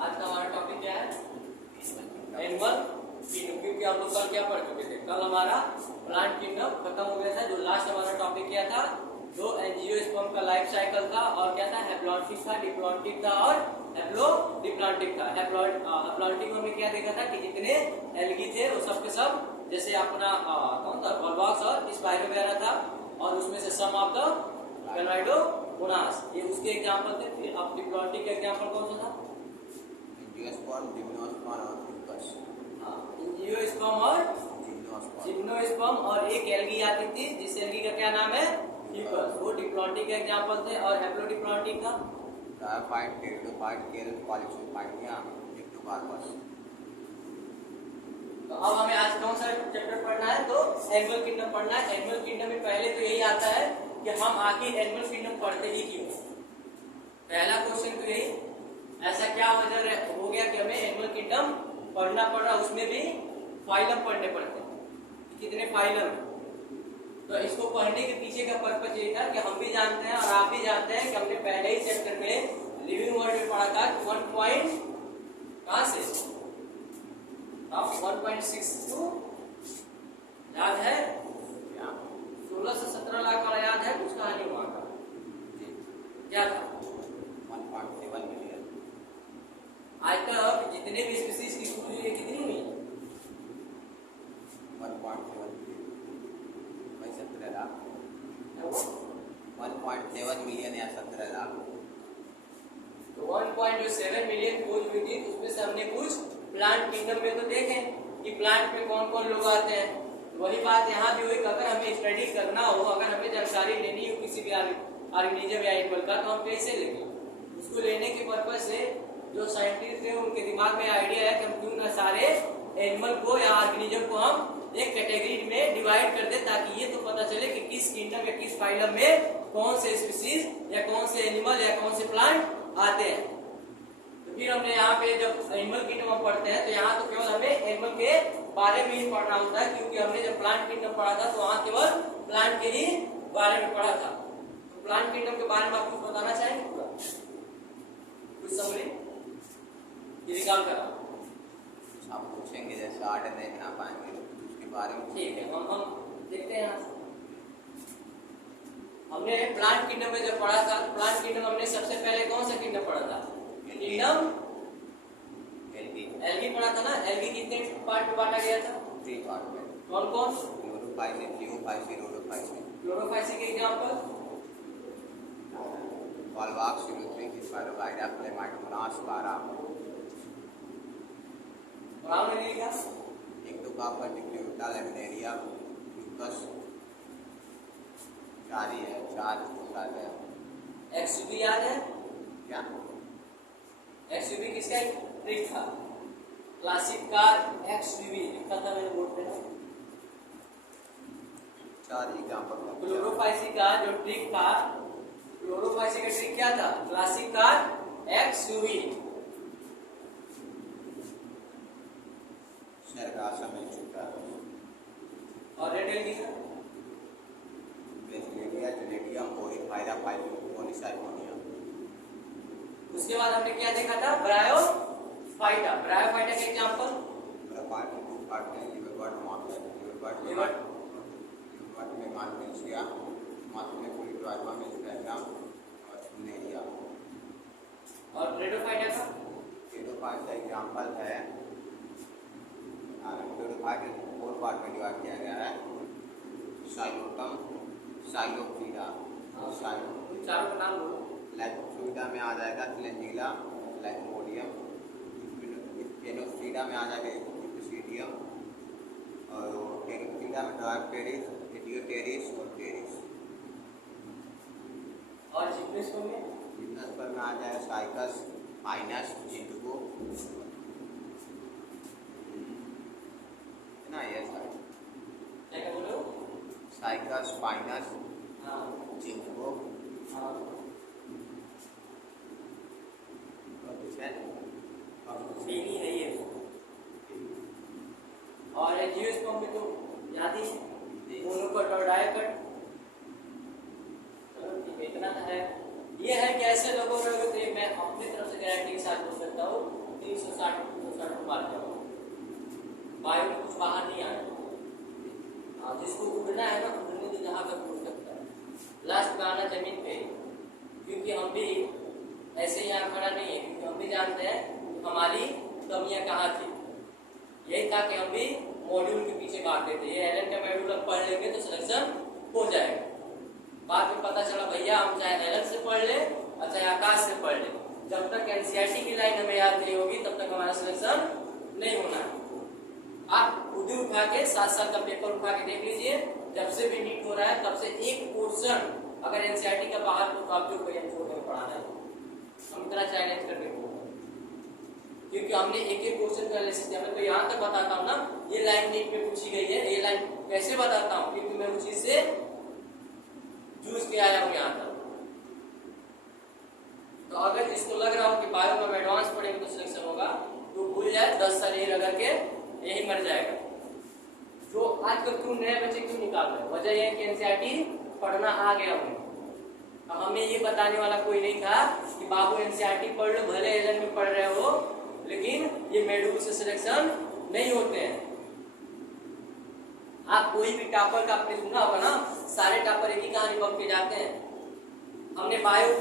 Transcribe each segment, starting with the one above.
आज का हमारा टॉपिक क्या है? Animal kingdom. क्योंकि हम लोग कल क्या पढ़ चुके थे? कल हमारा प्लांट किंगडम खत्म हो गया था। जो लास्ट हमारा टॉपिक क्या था? जो एंजियोस्पर्म का लाइफ साइकिल था, और क्या था? हैप्लॉन्टिक था, डिप्लॉन्टिक था और हैप्लोडिप्लॉन्टिक था। हैप्लॉन्टिक में क्या देखा था कि जितने एल्गी थे वो सब के सब, जैसे अपना कौन था, वॉलवॉक्स और स्पाइरोगेरा था, और उसमें से सम ऑफ द गनाइडोमोनास, ये उसके एग्जांपल थे। फिर अब डिप्लॉन्टिक का एग्जांपल कौन सा था? एंजियोस्पर्म, जिम्नोस्पर्म और फिकस। हाँ, एंजियोस्पर्म और जिम्नोस्पर्म, और एक एल्गी आती थी जिस एल्गी का क्या नाम है? फिकस। वो डिप्लॉन्टिक के एग्जांपल थे। और हैप्लोडिप्लॉन्टिक का ब्रायोफाइट, टेरिडोफाइट, केल, पॉलीसोफाइटिया, एक्टोकार्पस। तो अब हमें आज कौन सा चैप्टर पढ़ना है? तो एनिमल किंगडम पढ़ना है। एनिमल किंगडम में पहले तो यही आता है कि हम आखिर एनिमल किंगडम पढ़ते ही क्यों? पहला क्वेश्चन तो यही, ऐसा क्या वजह हो गया कि हमें एनिमल किंगडम पढ़ना पड़ रहा? उसमें भी फाइलम पढ़ने पड़ते हैं। कितने फाइलम है? तो इसको पढ़ने के पीछे का पर्पज ये था कि हम भी जानते हैं और आप भी जानते हैं कि हमने पहले ही चैप्टर में लिविंग वर्ल्ड में पढ़ा था कि 1 पॉइंट कहां से 1.62 याद है? 16 से 17 लाख वाला याद है? कुछ कहानी वहां का क्या था? 1.7 मिलियन। आज तक जितने भी स्पीसीज की खोज हुई है कितनी हुई? 1.7 भाई 17 लाख। 1.7 मिलियन या 17 लाख। तो 1.7 मिलियन खोज हुई थी। उसमें से हमने कुछ प्लांट किंगडम में तो देखें कि प्लांट में कौन कौन लोग आते हैं। वही बात यहाँ भी हुई कि अगर हमें स्टडी करना हो, अगर हमें जानकारी लेनी हो किसी भी ऑर्गेनिज्म या एनिमल का, तो हम कैसे लेंगे? उसको लेने के पर्पज से जो साइंटिस्ट थे उनके दिमाग में आइडिया है कि हम क्यों ना सारे एनिमल को या ऑर्गेनिज्म को हम एक कैटेगरी में डिवाइड कर दे, ताकि ये तो पता चले कि किस किंगडम या किस फाइलम में कौन से स्पीसीज या कौन से एनिमल या कौन से प्लांट आते हैं। तो फिर हमने यहाँ पे जब एनिमल किंगडम हम पढ़ते हैं तो यहाँ तो केवल हमें एनिमल के बारे में ही पढ़ना होता है, क्योंकि हमने जब प्लांट किंगडम पढ़ा था तो वहाँ केवल प्लांट के ही बारे में पढ़ा था। तो प्लांट किंगडम के बारे में आप कुछ बताना चाहेंगे? पूरा कुछ समरी निकाल कर आप पूछेंगे जैसे आर्ट नहीं बना पाएंगे तो उसके बारे में। ठीक है, हम देखते हैं। हमने प्लांट किंगडम में जब पढ़ा था, प्लांट किंगडम हमने सबसे पहले कौन सा किंगडम पढ़ा था? किंगडम एल्गी पढ़ा था ना। एल्गी कितने पार्ट में बांटा गया था? 3 पार्ट में। कौन कौन? क्लोरोफाइसी, जियोफाइसी, रोडोफाइसी। क्लोरोफाइसी के एग्जांपल वॉलवॉक्स, यूरोथ्रिक, स्पाइरोगाइडा, क्लेमाइडोमोनास, पारा। ब्राउन एरिया एक्टोकार्पस, डिप्यूटा, लैमिनेरिया, फिकस। 4 ही है, 4 साल है। एक्सयूवी याद है? क्या एक्सयूवी किसका ट्रिक था? क्लासिक कार एक्सयूवी लिखा था मैंने बोर्ड पे। 4 एग्जांपल। क्लोरोफाइसी का जो ट्रिक था, क्लोरोफाइसी का ट्रिक क्या था? Classic car XUV. सरगासा में चुका और रेड एल्गी का बेसिलिया, जेनेटियम, पोरीफायरा, पॉलीसाइकोनिया। उसके बाद हमने क्या देखा था? ब्रायोफाइटा। ब्रायोफाइटा के एग्जांपल लिवर में मार्केसिया, माथे में पॉलीट्राइमा में स्पेक्ट्रम और सुनेरिया। और रेडोफाइटा का रेडोफाइट का एग्जांपल है, रेडोफाइट 4 पार्ट में डिवाइड किया गया है। साइलोटम, साइलोफ्रीडा, चारों का नाम बोलो। लाइकोफ्रीडा में आ जाएगा क्लेंजिला, लाइकोमोडियम। एनोफ्रीडा में आ जाएगा इपिसीडियम, और टेरिफ्रीडा में ड्रायोप्टेरिस, एडियोटेरिस और टेरिस। और जिम्नोस्पर्म में आ जाएगा साइकस, पाइनस, जिंडुगो ना। ये क्या बोलो? साइकस, पाइनस, हाँ जिंडुगो। हाँ। ठीक है ये। और एंजियोस्पर्म में तो याद ही है, मोनोकट और डायोकट। चलो ठीक है, इतना तो है। ये है कि ऐसे लोगों में मैं अपनी तरफ से गारंटी के साथ बोल सकता हूँ 360 को मार दिया, वायु में कुछ बाहर नहीं आया। जिसको उड़ना है ना, उड़ने तो जहाँ तक उड़ सकता है, लास्ट का आना जमीन पे। क्योंकि हम भी ऐसे यहाँ खड़ा नहीं है, क्योंकि हम भी जानते हैं हमारी कमियां कहाँ थी। यही था कि हम भी मॉड्यूल के पीछे भागते थे। ये एलन का मॉड्यूल अब पढ़ लेंगे तो सिलेक्शन हो जाएगा। बाद में पता चला भैया हम चाहे एलन से पढ़ ले और चाहे आकाश से पढ़ ले, जब तक एनसीईआरटी की लाइन हमें याद नहीं होगी तब तक हमारा सिलेक्शन नहीं होना है। आप खुद ही उठा के 7 साल का पेपर उठा के देख लीजिए, जब से भी नीट हो रहा है तब से एक पोर्शन अगर एनसीईआरटी का बाहर हो तो आप जो कोई छोड़ कर पढ़ाना है, हम इतना चैलेंज करके क्योंकि हमने एक एक क्वेश्चन का एनालिसिस किया। मैं तो यहाँ तक बताता हूँ ना, ये लाइन नीट में पूछी गई है, ये लाइन कैसे बताता हूँ, क्योंकि मैं उस चीज से जूझ के आया हूँ यहाँ तक। तो अगर जिसको लग रहा हो कि बायो में एडवांस पढ़ेंगे तो सिलेक्शन होगा, तो भूल जाए, 10 साल यही रगड़ के यही मर जाएगा। जो आजकल क्यों नए बच्चे क्यों निकाल रहे हैं, वजह यह है कि एनसीईआरटी पढ़ना आ गया हमें। अब हमें ये बताने वाला कोई नहीं था कि बाबू एनसीईआरटी पढ़ लो, भले एलन में पढ़ रहे हो, लेकिन ये मॉड्यूल से सिलेक्शन नहीं होते हैं। आप कोई भी टॉपर का आपने सुना होगा ना, सारे टॉपर एक ही कहानी पढ़ के जाते हैं। हमने बायो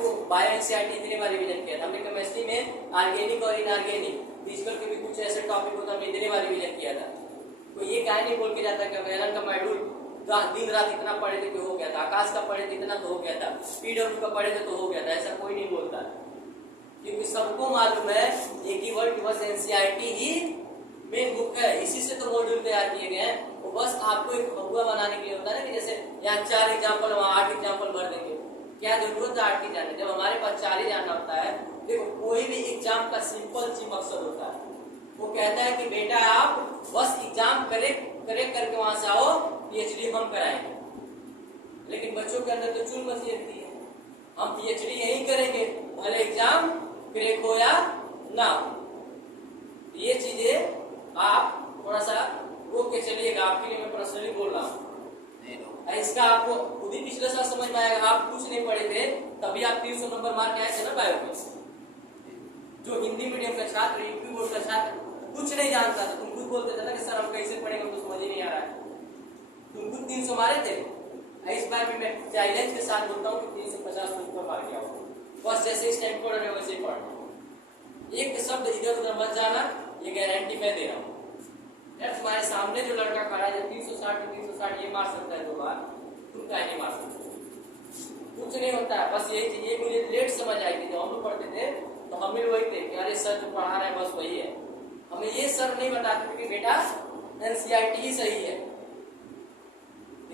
एनसीईआरटी इतने बार रिवीजन किया था। हमने केमिस्ट्री में ऑर्गेनिक और इनऑर्गेनिक, फिजिकल के भी कुछ ऐसे टॉपिक होता हमने इतने बार रिवीजन किया था। तो ये कहानी बोल के जाता कि एलन का मॉड्यूल दिन रात इतना पढ़े थे तो हो गया था, आकाश का पढ़े थे इतना तो हो गया था, पीडब्ल्यू का पढ़े थे तो हो गया था। ऐसा कोई नहीं बोलता, क्योंकि सबको मालूम है एक ही वर्ड, बस एनसीईआरटी ही मेन बुक है, इसी से तो मॉड्यूल तैयार किए गए हैं। वो बस आपको एक फगुआ बनाने के लिए होता है ना, कि जैसे यहाँ 4 एग्जाम्पल वहाँ 8 एग्जाम्पल भर देंगे। क्या जरूरत है 8 की जाने, जब हमारे पास 4 ही जाना होता है। देखो कोई भी एग्जाम का सिंपल सी मकसद होता है, वो कहता है कि बेटा आप बस एग्जाम करेक्ट करके वहां से आओ, पीएचडी हम कराएंगे। लेकिन बच्चों के अंदर तो चूल बसी रहती है, हम पीएचडी यही करेंगे, भले एग्जाम क्रैक हो या ना हो। ये चीजें आप थोड़ा सा रोक के चलिएगा, आपके लिए मैं पर्सनली बोल रहा हूँ। इसका आपको खुद ही पिछले साल समझ में आएगा। आप कुछ नहीं पढ़े थे तभी आप 300 नंबर मार के आए थे ना बायो में। जो हिंदी मीडियम का छात्र, यूपी बोर्ड का छात्र कुछ नहीं जानता था, तुम खुद बोलते थे ना कि सर हम कैसे पढ़ेंगे, हमको समझ ही नहीं आ रहा है। तुम खुद 300 मारे थे। इस बार भी मैं चैलेंज के साथ बोलता हूँ कि 350 से ऊपर मार गया हो। बस जैसे इस टाइम पढ़ रहे हो वैसे ही पढ़, एक शब्द इधर उधर मत जाना, ये गारंटी मैं दे रहा हूँ। यार तुम्हारे सामने जो लड़का खड़ा है 360 ये मार सकता है 2 बार, तुम क्या नहीं मार सकते। कुछ नहीं होता है, बस ये मुझे लेट समझ आई थी। जब हम लोग पढ़ते थे तो हम भी वही थे कि अरे सर जो पढ़ा रहा है बस वही है। हमें ये सर नहीं बताते थे कि बेटा एनसीईआरटी ही सही है।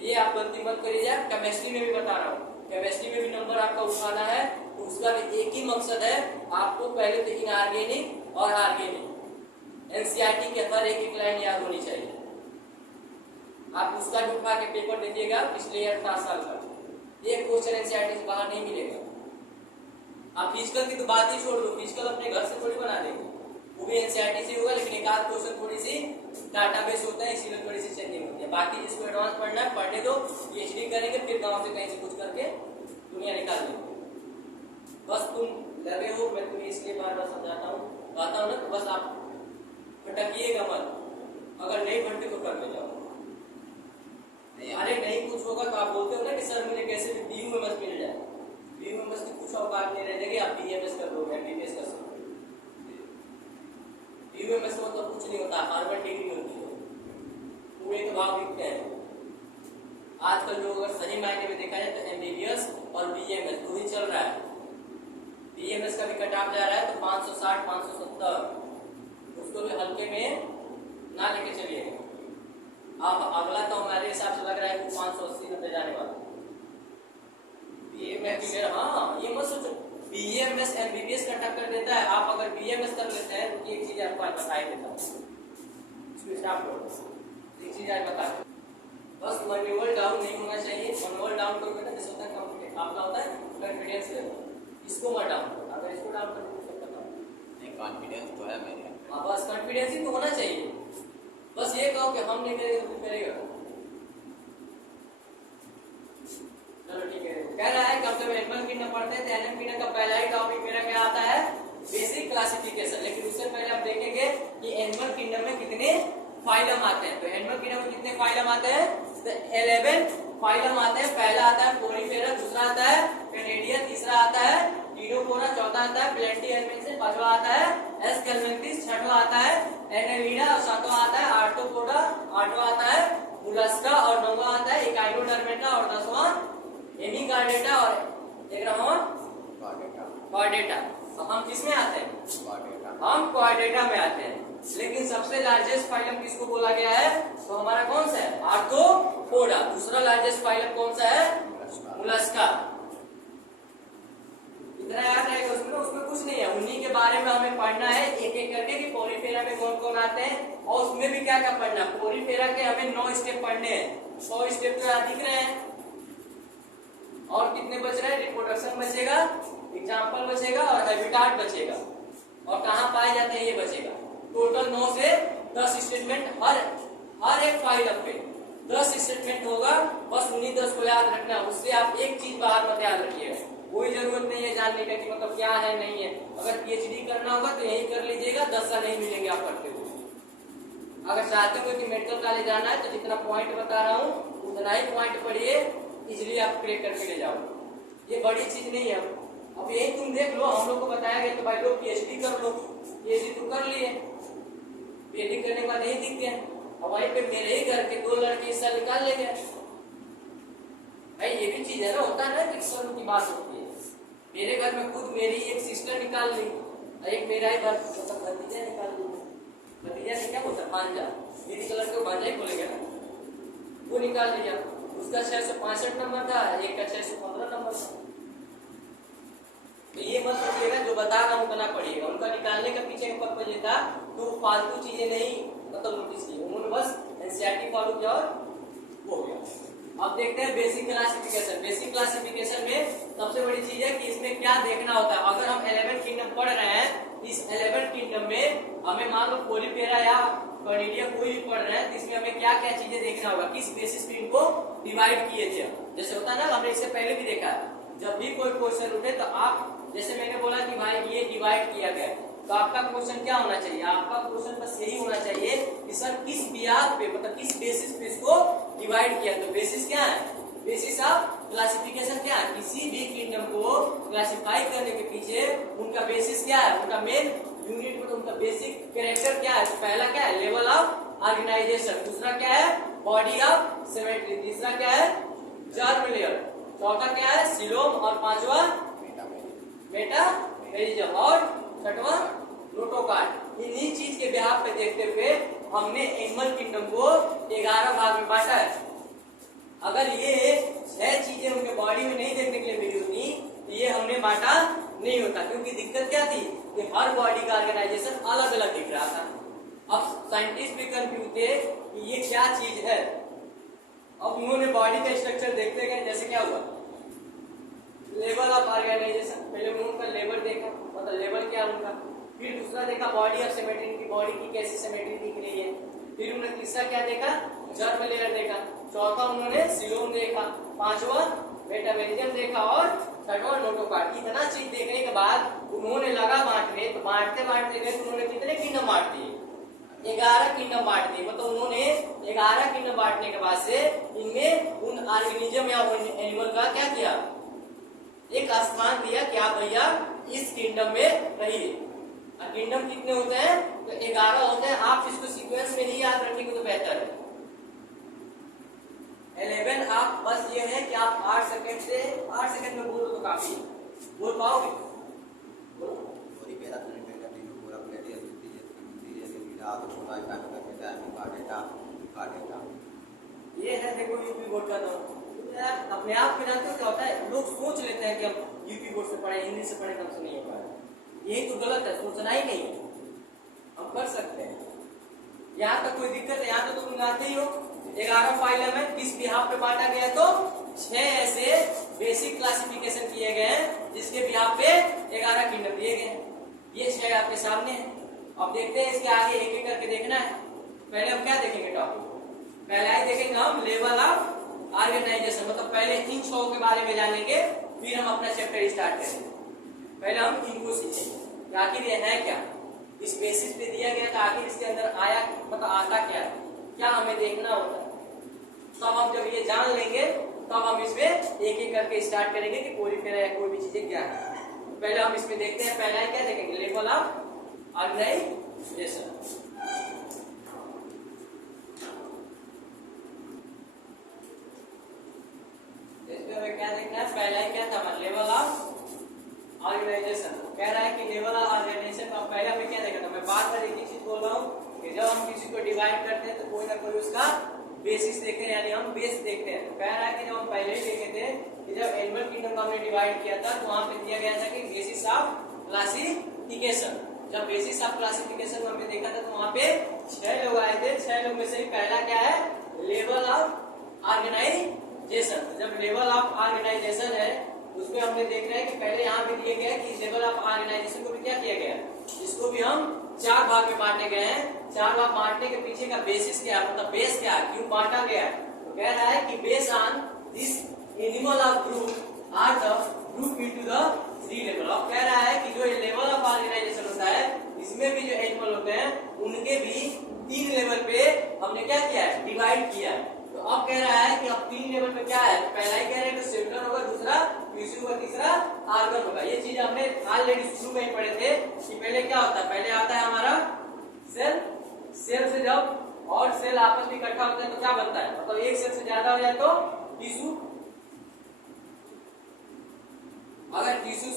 ये आप गलती मत करिए। केमिस्ट्री में भी बता रहा हूँ, केमिस्ट्री में भी नंबर आपका उठाना है, उसका भी एक ही मकसद है, आपको पहले तो इनऑर्गेनिक और ऑर्गेनिक एनसीईआरटी के हर एक लाइन याद होनी चाहिए। आप उसका भी उठा के पेपर दीजिएगा पिछले 18 साल का, एक क्वेश्चन एनसीईआरटी से बाहर नहीं मिलेगा। आप फिजिकल की तो बात ही छोड़ दो, फिजिकल अपने घर से थोड़ी बना देंगे, वो भी एनसीईआरटी से होगा, लेकिन एक आध क्वेश्चन थोड़ी सी डाटाबेस होता है, इसीलिए थोड़ी सी चेंजिंग होती है। बाकी जिसको एडवांस पढ़ना है पढ़ने दो, पीएचडी करेंगे, फिर गांव से कहीं से कुछ करके दुनिया निकाल देंगे। बस तुम लगे हो, मैं तुम्हें इसलिए बार बार समझाता हूँ, कहता हूँ ना, तो बस आप भटकिएगा मत। अगर नहीं भटके तो कर ले जाओ। अरे नहीं कुछ होगा तो आप बोलते हो ना कि सर मुझे कैसे भी बीयूएमएस मिल जाए, बीयूएमएस की कुछ औकात नहीं रह जाएगी, आप बीएमएस कर दोगे, एमबीबीएस कर सकते। बीयूएमएस में तो कुछ नहीं होता, हार्वर्ड डिग्री होती है, पूरे के भाव बिकते हैं। आजकल जो अगर सही मायने में देखा जाए तो एमबीबीएस और बीएमएस दो ही चल रहा है। बीएमएस का भी कटाव जा रहा है तो 560 570, उसको भी हल्के में ना लेके चलिएगा। अब अगला तो हमारे हिसाब से लग रहा है कि 580 रुपये जाने वाला। हाँ ये मत सोचो, बीएमएस एमबीबीएस का टक्कर देता है। आप अगर बीएमएस कर लेते हैं तो एक चीज आपको आज बताई देता हूँ, एक चीज आज बता, बस मनोबल डाउन नहीं होना चाहिए। मनोबल डाउन करोगे ना जैसे होता है आपका होता है कॉन्फिडेंस लेवल, इसको मत डाउन करो। अगर इसको डाउन करोगे तो कॉन्फिडेंस तो है मेरे। हाँ बस कॉन्फिडेंस ही तो होना चाहिए। बस ये कहो कि हम नहीं करेंगे तो करेगा। चलो ठीक है, कह रहा है कि अब जब एनिमल किंगडम पढ़ते हैं तो एनिमल किंगडम का पहला ही टॉपिक मेरा क्या आता है, बेसिक क्लासिफिकेशन। लेकिन उससे पहले फाइलम आते हैं। तो एनिमल किंगडम में कितने फाइलम आते हैं? तो 11 फाइलम आते हैं। पहला आता है पोरीफेरा, दूसरा आता है कैनेडिया, तीसरा आता है टीनोफोरा, चौथा आता है प्लेंटीहेल्मिन्थिस, पांचवा आता है एस्केल्मेंथिस, छठवां आता है एनेलिडा और सातवां आता है आर्थ्रोपोडा, आठवां आता है मोलस्का और नौवां आता है इकाइनोडर्मेटा और 10वां हेमिकार्डेटा और 11वां क्वाड्रेटा। अब हम किस में आते हैं? हम क्वाड्रेटा में आते हैं। लेकिन सबसे लार्जेस्ट फाइलम किसको बोला गया है? तो हमारा कौन सा है? आर्थ्रोपोडा। दूसरा लार्जेस्ट फाइलम कौन सा है? मोलस्का। इतना याद रहेगा उसमें कुछ नहीं है, उन्हीं के बारे में हमें पढ़ना है एक एक करके कि पोरीफेरा में कौन कौन आते हैं और उसमें भी क्या क्या पढ़ना है। पोरीफेरा के हमें 9 स्टेप पढ़ने हैं। 100 स्टेप तो यहाँ दिख रहे हैं और कितने बच रहे हैं? रिप्रोडक्शन बचेगा, एग्जाम्पल बचेगा और हैबिटाट बचेगा और कहाँ पाए जाते हैं ये बचेगा। टोटल 9 से 10 स्टेटमेंट हर एक फाइलम पे 10 स्टेटमेंट होगा। बस उन्हीं 10 को याद रखना। उससे आप एक चीज बाहर मत याद रखिएगा, कोई जरूरत नहीं है जानने का कि मतलब क्या है नहीं है। अगर पीएचडी करना होगा तो यही कर लीजिएगा, 10 साल नहीं मिलेंगे आप पढ़ते हुए। अगर चाहते हो कि मेडिकल कॉलेज जाना है तो जितना पॉइंट बता रहा हूँ उतना ही पॉइंट पढ़िए, इजिली आप क्लियर करके ले जाओ। ये बड़ी चीज नहीं है। अब यही तुम देख लो, हम लोग को बताया गया तो भाई लोग पीएचडी कर लो, पीएचडी तो कर लिए, पीएचडी करने के बाद यही दिखते हैं। अब वहीं पे मेरे ही घर के 2 लड़के इस साल निकाल ले गए भाई। ये भी चीज है ना, होता है ना कि सर की बात होती है। मेरे घर में खुद मेरी एक सिस्टर निकाल ली, एक मेरा ही घर मतलब भतीजा निकाल ली। भतीजा से क्या बोलता है? भांजा। दीदी का लड़के को भांजा ही बोलेगा ना, वो निकाल लिया। उसका 665 नंबर था, एक का 615 नंबर था। तो ये मत सोचिएगा, जो बता रहा हूँ उतना पढ़िएगा। उनका निकालने का पीछे का पर्पज ये था तो फालतू चीजें नहीं मतलब नोटिस की, उन्होंने बस एनसीईआरटी फॉलो किया और हो गया। अब देखते हैं बेसिक क्लासिफिकेशन। बेसिक क्लासिफिकेशन में सबसे बड़ी चीज है कि इसमें क्या देखना होता है। अगर हम 11 किंगडम पढ़ रहे हैं, इस 11 किंगडम में हमें मान लो पोलीफेरा या कैनिडिया कोई भी पढ़ रहे हैं तो इसमें हमें क्या क्या चीजें देखना होगा, किस बेसिस पे इनको डिवाइड किए थे। जैसे होता है ना, हमने इससे पहले भी देखा है, जब भी कोई क्वेश्चन उठे तो आप जैसे मैंने बोला कि भाई ये डिवाइड किया गया, तो आपका क्वेश्चन क्या होना चाहिए? आपका क्वेश्चन बस यही होना चाहिए कि सर किस बियाद पे मतलब किस बेसिस पे इसको डिवाइड किया। तो बेसिस क्या है? बेसिस ऑफ क्लासिफिकेशन क्या है? किसी भी किंगडम को क्लासिफाई करने के पीछे उनका बेसिस क्या है? उनका मेन यूनिट मतलब उनका बेसिक कैरेक्टर क्या है? तो पहला क्या है? Level of organization. दूसरा क्या है? Body of symmetry. तीसरा क्या है? Germ layer. चौथा क्या है? सिलोम। और पांचवा मेटामेरिज्म और छठवां नोटोकार्ड। इन्हीं चीज के बिहार पे देखते हुए हमने एनिमल किंगडम को 11 भाग में बांटा है। अगर ये 6 चीजें उनके बॉडी में नहीं देखने के लिए मिली होती तो ये हमने बांटा नहीं होता, क्योंकि दिक्कत क्या थी कि हर बॉडी का ऑर्गेनाइजेशन अलग अलग दिख रहा था। अब साइंटिस्ट भी कंफ्यूज थे कि ये क्या चीज है। अब उन्होंने बॉडी का स्ट्रक्चर देखते गए, जैसे क्या हुआ लेवल ऑफ ऑर्गेनाइजेशन। पहले उन्होंने लेवल देखा, मतलब लेवल क्या उनका, फिर दूसरा देखा बॉडी ऑफ सिमेट्री की, बॉडी की कैसी सिमेट्री दिख रही है। फिर उन्होंने तीसरा क्या देखा? जर्म लेयर देखा। चौथा उन्होंने सिलोम देखा। पांचवा मेटामेरिज्म देखा और छठवां नोटोकार्ड। इतना चीज देखने के बाद उन्होंने लगा बांटने, तो बांटते बांटते गए तो उन्होंने कितने किंगडम बांट दिए? 11 किंगडम बांट दिए। मतलब उन्होंने 11 किंगडम बांटने के बाद से इनमें उन ऑर्गेनिज्म या एनिमल का क्या किया? एक स्थान दिया कि आप भैया इस किंगडम में रहिए। और किंगडम कितने होते हैं? तो 11 होते हैं। आप इसको सीक्वेंस में नहीं याद रखेंगे तो बेहतर है। 11 आप बस ये है कि आप 8 सेकंड में बोलो तो काफी बोल पाओगे। ये है देखो यूपी बोर्ड का। तो अपने आप में जानते हो क्या होता है, लोग सोच लेते हैं कि हम यूपी बोर्ड से पढ़े, हिंदी से पढ़े, हमसे नहीं होगा। यही तो गलत है, सोचना ही नहीं है। हम कर सकते हैं। यहाँ तक कोई दिक्कत है? यहाँ तो तुम जानते ही हो 11 फाइलम है। किस बिहाफ पे बांटा गया? तो 6 ऐसे बेसिक क्लासिफिकेशन किए गए हैं जिसके बिहाफ पे 11 किंगडम दिए गए हैं। ये 6 आपके सामने है। अब देखते हैं इसके आगे एक एक करके देखना है। पहले हम क्या देखेंगे? टॉपिक पहले ही देखेंगे हम लेवल ऑफ ऑर्गेनाइजेशन। मतलब पहले इन 6 के बारे में जानेंगे, फिर हम अपना चैप्टर स्टार्ट करेंगे। पहले हम इनको सीखेंगे आखिर ये है क्या, इस बेसिस पे दिया गया था, आखिर इसके अंदर आया मतलब आता क्या है। क्या हमें देखना होता है। तब हम जब ये जान लेंगे तब हम इसमें एक एक करके स्टार्ट करेंगे कि पोलिफेरा या कोई भी चीजें क्या है। पहले हम इसमें देखते हैं, पहला है क्या देखेंगे, लेवल ऑफ ऑर्गेनाइजेशन। इसमें हमें क्या देखना है, पहला है क्या था, लेवल ऑफ ऑर्गेनाइजेशन। कह रहा है कि लेवल ऑफ ऑर्गेनाइजेशन का पहले हमें क्या देखना था। मैं बार बार एक ही चीज बोल रहा हूँ कि जब हम किसी को डिवाइड करते हैं तो कोई ना कोई उसका बेसिस देखते हैं, यानी हम बेस देखते हैं। तो कह रहा है कि जब हम पहले ही देखे थे कि जब एनिमल किंगडम को हमने डिवाइड किया था तो वहां पे दिया गया था कि बेसिस ऑफ क्लासिफिकेशन। जब बेसिस ऑफ क्लासिफिकेशन को हमने देखा था तो वहां पे 6 लोग आए थे। 6 लोग में से पहला क्या है, लेवल ऑफ ऑर्गेनाइजेशन। जब लेवल ऑफ ऑर्गेनाइजेशन है उसमें हमने देख रहे हैं कि पहले यहाँ पे दिए गए कि लेवल ऑफ ऑर्गेनाइजेशन को भी क्या किया गया, इसको भी हम 4 भाग में बांटे गए हैं। 4 भाग बांटने के पीछे का बेसिस क्या है, मतलब बेस क्या है, क्यों बांटा गया है। तो कह रहा है कि base on this animal of group are the group into the 3 level. अब कह रहा है कि जो लेवल ऑफ ऑर्गेनाइजेशन होता है इसमें भी जो एनिमल होते हैं उनके भी 3 लेवल पे हमने क्या किया है, डिवाइड किया है। तो अब कह रहा है कि अब 3 लेवल पे क्या है, पहला ही कह रहे हैं कि सेल्युलर होगा, दूसरा टिश्यू होगा, तीसरा ऑर्गन होगा। ये चीज हमने ऑलरेडी शुरू में ही पढ़े थे कि पहले क्या होता है, पहले आता है हमारा सेल। सेल से जब और सेल आपस में इकट्ठा होते हैं तो क्या बनता है, मतलब एक सेल से ज्यादा हो जाए तो टिश्यू। अगर टिश्यू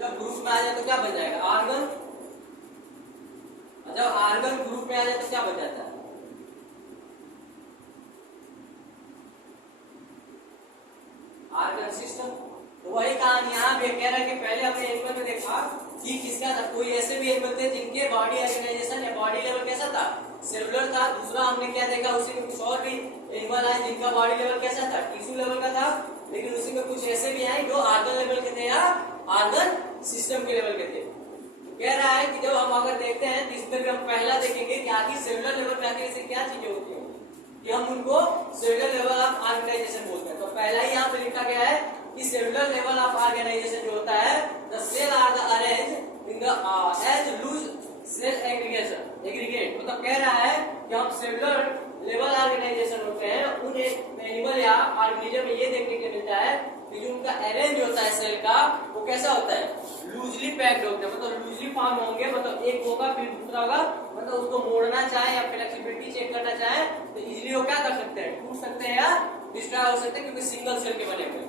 जब ग्रुप में आ जाए तो क्या बन जाएगा, ऑर्गन। जब ऑर्गन ग्रुप में आ जाए तो क्या बन जाता है, ऑर्गन सिस्टम। तो वही कहानी यहाँ पे कह रहा है कि पहले हमने एनिमल में देखा कि किसका था, कोई ऐसे भी एनिमल थे जिनके बॉडी ऑर्गेनाइजेशन या बॉडी लेवल कैसा था, सेलुलर था। दूसरा हमने क्या देखा, उसी में कुछ और भी एनिमल आए जिनका बॉडी लेवल कैसा था, टिश्यू लेवल का था। लेकिन उसी में कुछ ऐसे भी आए जो ऑर्गन लेवल के थे या ऑर्गन सिस्टम के लेवल के थे। तो कह रहा है कि जब हम अगर देखते हैं तो इसमें भी हम पहला देखेंगे कि आखिर सेलुलर लेवल पे आखिर से क्या चीजें होती है कि हम उनको सेलुलर लेवल ऑफ ऑर्गेनाइजेशन बोलते हैं। तो पहला ही यहाँ पे लिखा गया है कि सेलुलर लेवल ऑफ ऑर्गेनाइजेशन जो होता है, the cell are the arrange in the as loose cell aggregate. मतलब कह रहा है कि हम सेलुलर लेवल ऑर्गेनाइजेशन होते हैं उन एनिमल या ऑर्गेनिज्म में ये देखने को मिलता है कि जो उनका अरेंज होता है सेल का वो कैसा होता है, लूजली पैक्ड होते हैं, मतलब लूजली फॉर्म होंगे। मतलब एक होगा फिर दूसरा होगा, मतलब उसको मोड़ना चाहे या फ्लेक्सिबिलिटी चेक करना चाहे तो इजीली वो क्या कर सकते हैं, टूट सकते हैं या डिस्ट्रॉय हो सकते हैं क्योंकि सिंगल सेल के बने हुए।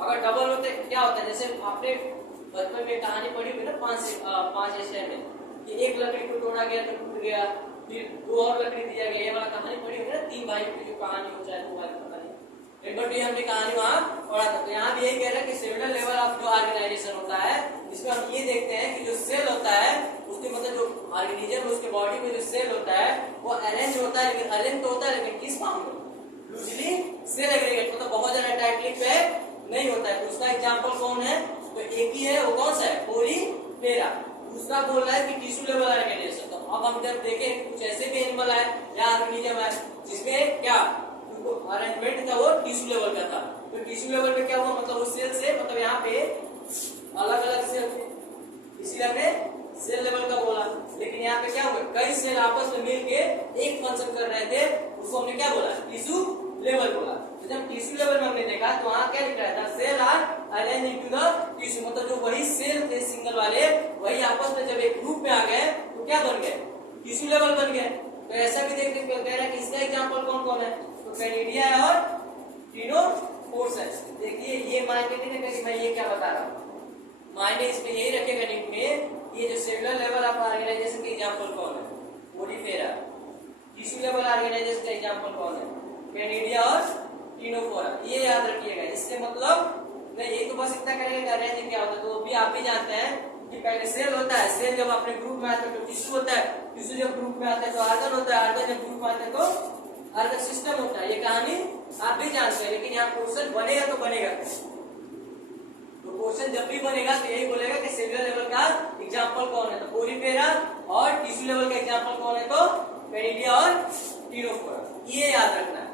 अगर डबल होते क्या होता है, जैसे आपने बचपन में कहानी पढ़ी हुई ना 5 एशिया में कि एक लकड़ी को तोड़ा गया तो टूट गया, फिर 2 और लकड़ी दिया गया, ये वाला कहानी पढ़ी हुई ना 3 भाई की जो कहानी हो चाहे 2 भाई पता नहीं, बट ये हमने कहानी वहाँ पढ़ा था। तो यहाँ भी यही कह रहे हैं कि सेलुलर लेवल ऑफ जो ऑर्गेनाइजेशन होता है इसमें हम ये देखते हैं कि जो सेल होता है उसके मतलब जो ऑर्गेनिज्म उसके बॉडी में जो सेल होता है वो अरेंज होता है, लेकिन अरेंज तो होता है लेकिन किस फॉर्म में, लूजली सेल एग्रीगेट, मतलब बहुत ज्यादा टाइटली पैक नहीं होता है। तो उसका एग्जांपल कौन है, तो एक ही है, वो कौन सा है, पोलिफेरा। दूसरा बोल रहा है कि टिश्यू लेवल ऑर्गेनाइजेशन। तो अब हम जब देखें कुछ ऐसे भी एनिमल है या ऑर्गेनिज्म है जिसमें क्या अरेंजमेंट था वो टिश्यू लेवल का था। तो टिश्यू लेवल पे क्या हुआ, मतलब उस सेल से मतलब यहाँ पे अलग अलग सेल थे, इसीलिए हमने सेल लेवल का बोला। लेकिन यहाँ पे क्या हुआ, कई सेल आपस में मिलके एक फंक्शन कर रहे थे, उसको हमने क्या बोला, टिश्यू लेवल बोला। तो जब टिश्यू लेवल में हमने देखा तो वहाँ क्या लिख रहा था, cell are arrange into the tissue, मतलब जो वही सेल थे सिंगल वाले वही आपस में जब एक ग्रुप में आ गए तो क्या बन गए, टिश्यू लेवल बन गए। तो ऐसा भी देखने को कह रहा है कि इसका एग्जाम्पल कौन कौन है, तो कैनिडिया है और टिनोफोर्सेस। देखिए ये मायने नहीं रखेगा कि मैं ये क्या बता रहा हूँ, मायने इसमें यही रखेगा नीट में ये जो सेलुलर लेवल ऑफ ऑर्गेनाइजेशन के एग्जांपल कौन है, पोलिफेरा। टिश्यू लेवल ऑर्गेनाइजेशन का एग्जांपल कौन है, कैनिडिया और टिनोफोरा। ये याद रखिएगा, इससे मतलब नहीं ये तो बस इतना करेंगे कि अरेंज क्या होता है, तो भी आप भी जानते हैं कि पहले सेल होता है, सेल जब अपने ग्रुप में आता है तो टिश्यू होता है, टिश्यू जब ग्रुप में आता है तो ऑर्गन होता है, ऑर्गन जब ग्रुप में आता है तो ऑर्गन सिस्टम होता है। ये कहानी आप भी जानते हैं, लेकिन यहाँ क्वेश्चन बनेगा तो बनेगा, तो क्वेश्चन जब भी बनेगा तो यही बोलेगा कि सेलुलर लेवल का एग्जांपल कौन है, तो पोलिफेरा, और टिश्यू लेवल का एग्जांपल कौन है तो कैनिडिया और टिनोफोरा, ये याद रखना है।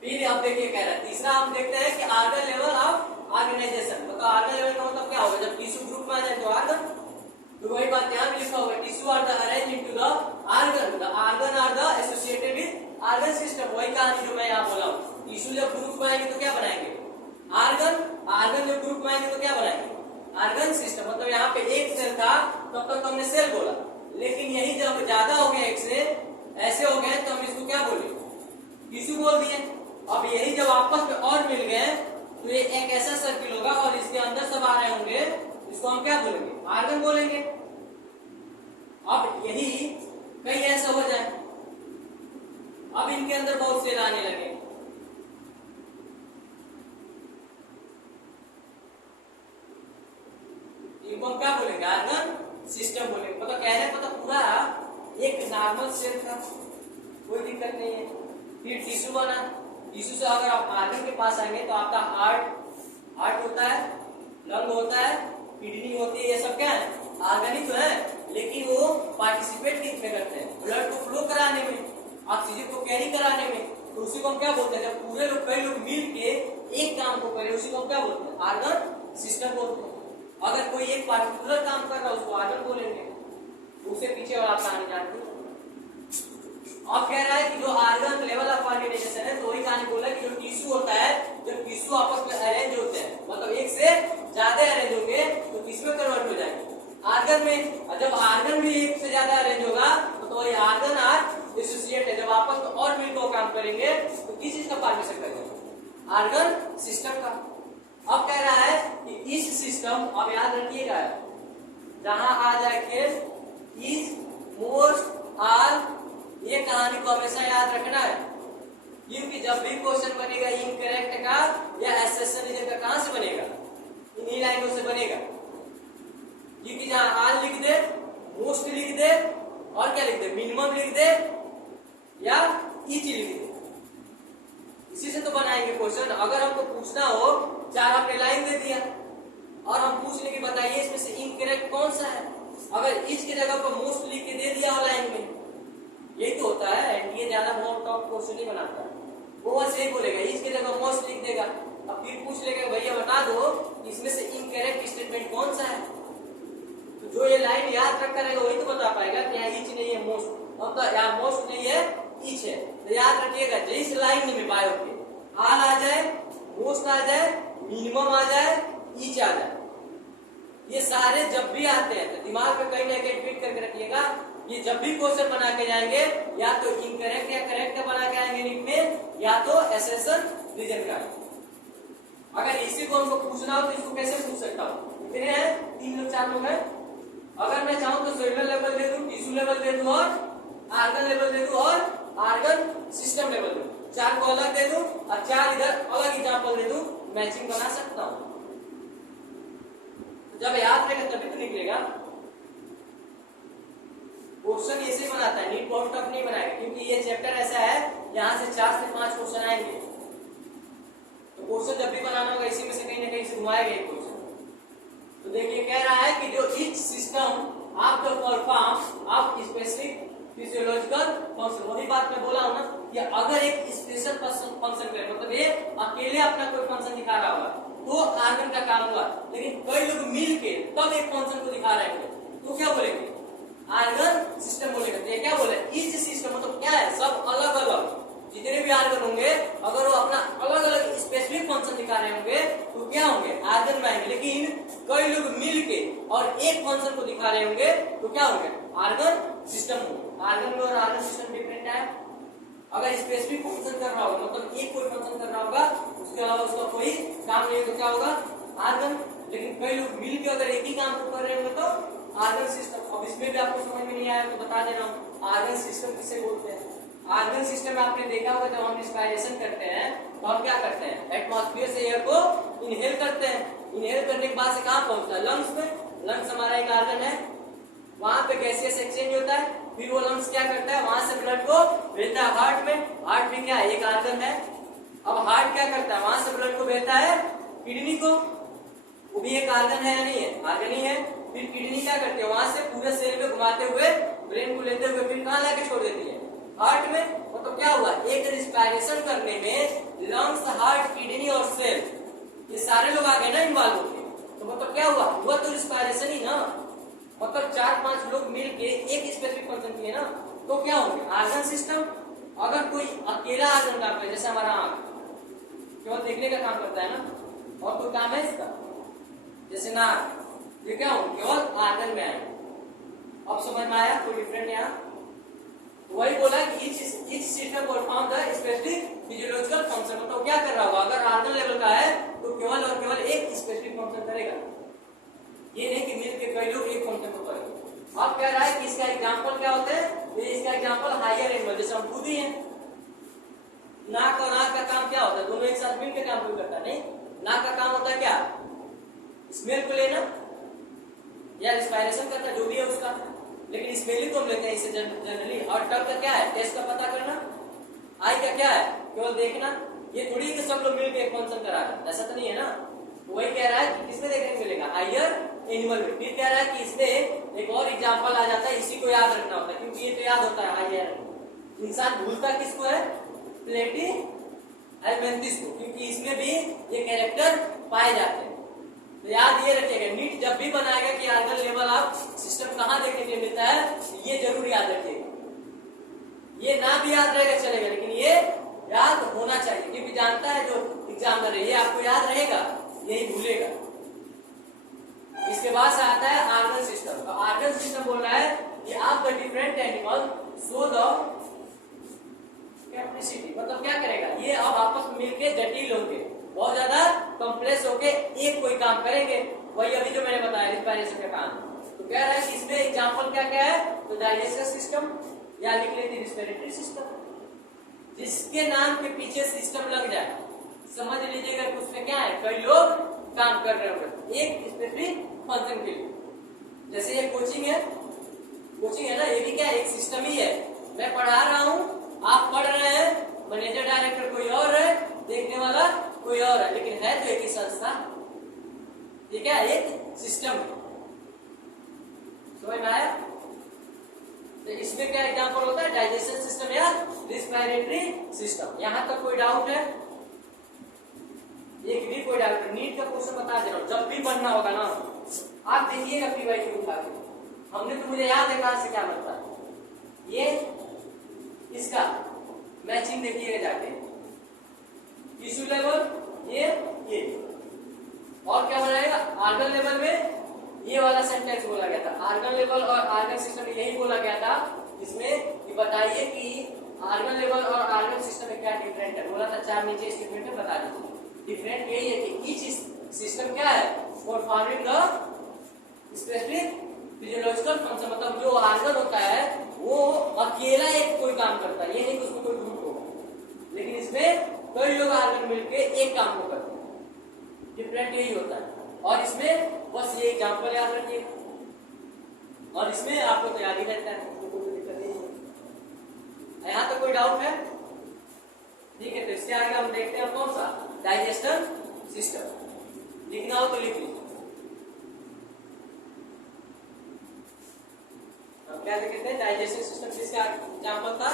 फिर आप देखिए कह रहा है तीसरा हम देखते हैं कि ऑर्गन लेवल ऑफ ऑर्गेनाइजेशन। तो ऑर्गन लेवल का मतलब क्या होगा, जब टिश्यू ग्रुप में आ जाए तो ऑर्गन, तो वही बात यहाँ भी लिखा होगा, tissue are the arrange into the organ, the organ are the associated with organ बोला, लेकिन यही जब ज्यादा हो गया एक से ऐसे हो गए तो हम इसको क्या बोले, टिश्यू बोल दिए। अब यही जब आपस में और मिल गए तो ये एक ऐसा सर्किल होगा और इसके अंदर सब आ रहे होंगे, इसको हम क्या बोलेंगे, आर्गन बोलेंगे। अब यही कहीं ऐसा हो जाए, अब इनके अंदर बहुत सेल आने लगे, इनको हम क्या बोलेंगे, आर्गन सिस्टम बोलेंगे। मतलब कहने को तो पूरा एक नॉर्मल सेल था, कोई दिक्कत नहीं है। फिर टिश्यू बना, टिश्यू से अगर आप आर्गन के पास आएंगे तो आपका हार्ट होता है, लंग होता है, किडनी होती है, ये सब क्या है, आर्गन ही तो है। लेकिन वो पार्टिसिपेट किसमें करते हैं, ब्लड को फ्लो कराने में, ऑक्सीजन को कैरी कराने में। तो उसी को हम क्या बोलते हैं, जब पूरे लोग कई लोग मिल के एक काम को करें उसी को हम क्या बोलते हैं, आर्गन सिस्टम बोलते हैं। अगर कोई एक पार्टिकुलर काम कर रहा है उसको आर्गन बोलेंगे, उससे पीछे वाला कहानी जानते हो। अब कह रहा है कि जो आर्गन लेवल ऑफ ऑर्गेनाइजेशन है, तो वही कहानी बोला कि जो टिश्यू होता है, जब टिश्यू आपस में अरेंज होते हैं, मतलब एक से ज्यादा अरेंज होंगे तो किसमें कन्वर्ट हो जाएंगे, आर्गन में। और जब आर्गन भी एक से ज्यादा अरेंज होगा तो वही आर्गन आर एसोसिएट है, जब आपस में और मिलकर काम करेंगे तो किस चीज का फॉर्मेशन करेंगे, आर्गन सिस्टम का। अब कह रहा है कि इस सिस्टम, अब याद रखिएगा जहां आ जाए खेल, इज, मोस्ट, आल, ये कहानी को हमेशा याद रखना है, क्योंकि जब भी क्वेश्चन बनेगा इनकरेक्ट का या एसेसरिज्म का, कहां से बनेगा, इन्हीं लाइनों से बनेगा। क्योंकि जहां आल लिख दे, मोस्ट लिख दे और क्या लिख दे, मिनिमम लिख दे या ईच लिख दे, इसी से तो बनाएंगे क्वेश्चन। अगर हमको पूछना हो, चार आपने लाइन दे दिया और हम पूछ लेंगे बताइए इसमें से इनकरेक्ट कौन सा है, अगर ईच की जगह पर मोस्ट लिख के दे दिया हो लाइन में, यही तो होता है। एनडीए ज्यादा बहुत टॉप क्वेश्चन नहीं बनाता है, वो बस यही बोलेगा, इसकी जगह मोस्ट लिख देगा। अब फिर पूछ लेगा भैया बता दो इसमें से इनकरेक्ट स्टेटमेंट कौन सा है, तो जो ये लाइन याद रखा रहेगा वही तो बता पाएगा कि यहाँ ईच नहीं है मोस्ट, अब तो यहाँ मोस्ट नहीं है ईच है। तो याद रखिएगा जिस लाइन में बायो के आल आ जाए, मोस्ट आ जाए, मिनिमम आ जाए, ईच आ जाए, ये सारे जब भी आते हैं तो दिमाग में कहीं ना कहीं फिट करके रखिएगा। ये जब भी क्वेश्चन बना के जाएंगे या तो इनकरेक्ट या करेक्ट का बना के आएंगे लिख में, या तो एसेसन रीजन का। अगर इसी को हमको पूछना हो तो इसको कैसे पूछ सकता हूँ, कितने हैं, 3 लोग 4 लोग हैं। अगर मैं चाहूँ तो सेलुलर लेवल दे दूं, टिश्यू लेवल दे दूं और आर्गन लेवल दे दूं और आर्गन सिस्टम लेवल दे दूं, 4 को अलग दे दूं और 4 इधर अलग एग्जाम्पल दे दूं, मैचिंग बना सकता हूँ। जब याद रहेगा तभी तो निकलेगा। क्वेश्चन ऐसे बनाता है, नीट बहुत टफ नहीं बनाएगा, क्योंकि ये चैप्टर ऐसा है यहाँ से 4 से 5 क्वेश्चन आएंगे। तो क्वेश्चन जब भी बनाना होगा इसी में से कहीं ना कहीं से घुमाएगा एक क्वेश्चन। तो देखिए कह रहा है कि जो ईच सिस्टम आप द परफॉर्म आप स्पेसिफिक फिजियोलॉजिकल फंक्शन, वही बात मैं बोला हूं ना कि अगर एक स्पेशल फंक्शन करे, मतलब ये अकेले अपना कोई फंक्शन दिखा रहा होगा तो आर्गन का काम हुआ, लेकिन कई लोग मिल के तब एक फंक्शन को दिखा रहे होंगे तो क्या बोलेंगे, आर्गन सिस्टम बोलेंगे। तो क्या बोले, ईच सिस्टम मतलब क्या है, सब अलग अलग जितने भी आर्गन होंगे अगर वो अपना अलग अलग स्पेसिफिक फंक्शन दिखा रहे होंगे तो क्या होंगे, आर्गन में आएंगे। लेकिन कई लोग मिल के और एक फंक्शन को दिखा रहे होंगे तो क्या होंगे, आर्गन सिस्टम होंगे। आर्गन में और आर्गन सिस्टम डिफरेंट है। अगर स्पेसिफिक फंक्शन कर रहा होगा, मतलब एक कोई फंक्शन कर रहा होगा, उसके अलावा उसका कोई काम नहीं, तो क्या होगा, आर्गन। लेकिन कई लोग मिल के अगर एक ही काम को कर रहे होंगे तो आर्गन सिस्टम। अब इसमें भी आपको समझ में नहीं आया तो बता दे रहा हूँ, आर्गन सिस्टम किसे बोलते हैं। आर्गन सिस्टम में आपने देखा होगा जब हम इंस्पायरेशन करते हैं तो हम क्या करते हैं, एटमॉस्फेयर से एयर को इनहेल करते हैं। इनहेल करने के बाद से कहाँ पहुंचता है, लंग्स में। लंग्स हमारा एक आर्गन है, वहां पे गैसियस एक्सचेंज होता है, फिर वो लंग्स क्या करता है, वहां से ब्लड को भेजता है हार्ट में। हार्ट भी क्या है, एक आर्गन है। अब हार्ट क्या करता है, वहां से ब्लड को भेजता है किडनी को, वो भी एक आर्गन है या नहीं है, आर्गन ही है। फिर किडनी क्या करती है, वहां से पूरे सेल में घुमाते हुए ब्रेन को लेते हुए फिर कहाँ लाके छोड़ देती है, हार्ट में। मतलब क्या हुआ, एक रिस्पायरेशन करने में लंग्स, हार्ट, किडनी और सेल, ये सारे लोग आ गए ना इन्वॉल्व होते। तो मतलब क्या हुआ तो रिस्पायरेशन ही ना। मतलब 4-5 लोग मिल के एक स्पेसिफिक फंक्शन किए ना, तो क्या होंगे, आर्गन सिस्टम। अगर कोई अकेला आर्गन काम करे, जैसे हमारा आंख केवल देखने का काम करता है ना, और कोई काम है इसका, जैसे नाक, ये क्या हो, केवल आर्गन में आए। अब समझ में आया कोई डिफरेंट यहाँ? वही बोला कि each system perform the specific physiological function. तो क्या कर रहा होगा? अगर आर्गन लेवल का है तो केवल और केवल एक स्पेसिफिक फंक्शन करेगा, ये नहीं कि मिलके कई लोग एक फंक्शन को करेंगे। अब कह रहा है कि इसका एग्जांपल क्या होता है? तो इसका एग्जांपल हायर एनिमल, जैसे हम खुद ही हैं। नाक और आंख का काम क्या होता है? दोनों एक साथ मिलकर काम क्यों करता है? नहीं, नाक का काम होता है क्या? स्मेल को लेना या रिस्पायरेशन करना, जो भी है उसका, लेकिन स्मेलिंग को हम लेते हैं इसे जनरली। और टंग का क्या है? टेस्ट का पता करना। आई का क्या है? केवल देखना। ये थोड़ी कि सब लोग मिलकर एक फंक्शन करा रहे हैं, ऐसा तो नहीं है ना। तो वही कह रहा है कि किसमें देखने को मिलेगा? हायर एनिमल में। फिर कह रहा है कि इसमें एक और एग्जांपल आ जाता है, इसी को याद रखना होता है, क्योंकि ये तो याद होता है हायर। इंसान भूलता किसको है? प्लेटी हेलमिंथिस को, क्योंकि इसमें भी ये कैरेक्टर पाए जाते हैं। तो याद ये रखिएगा, नीट जब भी बनाएगा कि आर्गन लेवल ऑफ सिस्टम कहाँ देखने के लिए मिलता है, ये जरूर याद रखिएगा। ये ना भी याद रहेगा चलेगा, लेकिन ये याद होना चाहिए, क्योंकि जानता है जो एग्जामिनर है ये आपको याद रहेगा, यही भूलेगा। इसके बाद से आता है आर्गन सिस्टम। तो आर्गन सिस्टम बोल रहा है कि आप the different animal show the capacity, मतलब क्या करेगा? ये अब आपस में मिलकर जटिल होंगे, बहुत ज्यादा कॉम्प्लेक्स होके एक कोई काम करेंगे। वही अभी जो मैंने बताया रिस्पायरेशन का काम। तो कह रहा है कि इसमें एग्जांपल क्या क्या है? तो डाइजेस्टिव सिस्टम, या लिख लेते रिस्पिरेटरी सिस्टम। जिसके नाम के पीछे सिस्टम लग जाए समझ लीजिएगा कि उसमें क्या है, कई लोग काम कर रहे होंगे एक स्पेसिफिक फंक्शन के लिए। जैसे ये कोचिंग है ना, ये भी क्या है? एक सिस्टम ही है। मैं पढ़ा रहा हूँ, आप पढ़ रहे हैं, मैनेजर डायरेक्टर कोई और है, देखने वाला कोई और है, लेकिन है तो एक ही संस्था। ठीक है, एक सिस्टम है। समझ में आया? तो इसमें क्या एग्जांपल होता है? डाइजेशन सिस्टम या रिस्पिरेटरी सिस्टम। यहां तक कोई डाउट है? एक भी कोई डाउट? नीट का क्वेश्चन बता दे रहा हूं, जब भी बनना होगा ना आप देखिएगा पीवाईक्यू उठा के। हमने तो मुझे याद है कहां से क्या बनता है। ये इसका मैचिंग देखिएगा जाके, टिश्यू लेवल ये और क्या बनाएगा? आर्गन लेवल में ये वाला सेंटेंस बोला गया था। आर्गन लेवल और आर्गन सिस्टम में यही बोला गया था इसमें कि बताइए कि आर्गन लेवल और आर्गन सिस्टम में क्या डिफरेंट है। बोला था 4 नीचे स्टेटमेंट में बता दीजिए। डिफरेंट यही है कि ईच सिस्टम क्या है? Performing the specific physiological function, मतलब जो आर्गन होता है वो अकेला एक कोई काम करता है, ये नहीं कि उसमें कोई ग्रुप होगा, लेकिन इसमें कई लोग आर्गन मिलकर एक काम को करते हैं। डिफरेंट यही होता है। और इसमें बस ये एग्जांपल याद रखिए, और इसमें आपको तो याद ही रहता है, कोई दिक्कत नहीं है। यहाँ तो कोई डाउट है? ठीक है, तो इसके आगे हम देखते हैं कौन सा? Digestive system. लिखना हो तो लिख लीजिए। अब क्या देखते हैं? डाइजेस्टिव सिस्टम किसका एग्जांपल था?